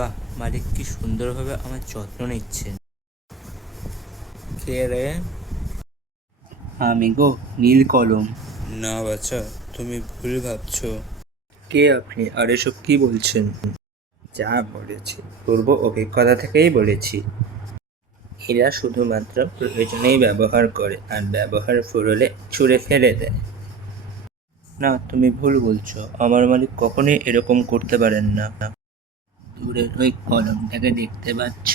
বাহ, মালিক কি সুন্দরভাবে আমার যত্ন নিচ্ছেন। কে রে? আমি গো, নীল কলম। না বাছা, তুমি ভুল ভাবছো। কে আপনি, আর এসব কি বলছেন? যা বলেছি পূর্ব অভিজ্ঞতা থেকেই বলেছি। এরা শুধুমাত্র প্রয়োজনেই ব্যবহার করে, আর ব্যবহার ফুরলে ছুঁড়ে ফেলে দেয়। না, তুমি ভুল বলছো। আমার মালিক কখনোই এরকম করতে পারেন না। দূরের ওই কলমটাকে দেখতে পাচ্ছ?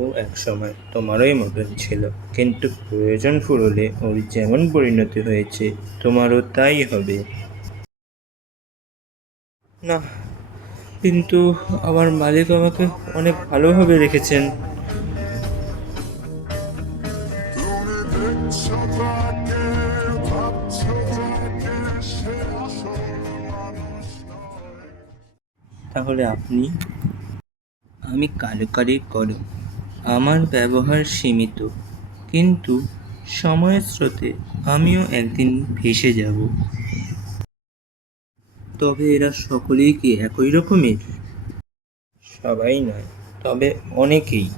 ও এক সময় তোমারই মতন ছিল, কিন্তু প্রয়োজন ফুরলে ওর যেমন পরিণতি হয়েছে তোমারও তাই হবে। না, কিন্তু আমার মালিক আমাকে অনেক ভালোভাবে রেখেছেন। তুমি দেখছো তাকে, ভাবছো যাকে, সে আসল মানুষ নয়। তাহলে আপনি? আমি কারিগরি কলম। আমার ব্যবহার সীমিত, কিন্তু সময়ের স্রোতে আমিও একদিন ভেসে যাব। তবে এরা সকলেই কি একই রকমের? সবাই নয়, তবে অনেকেই।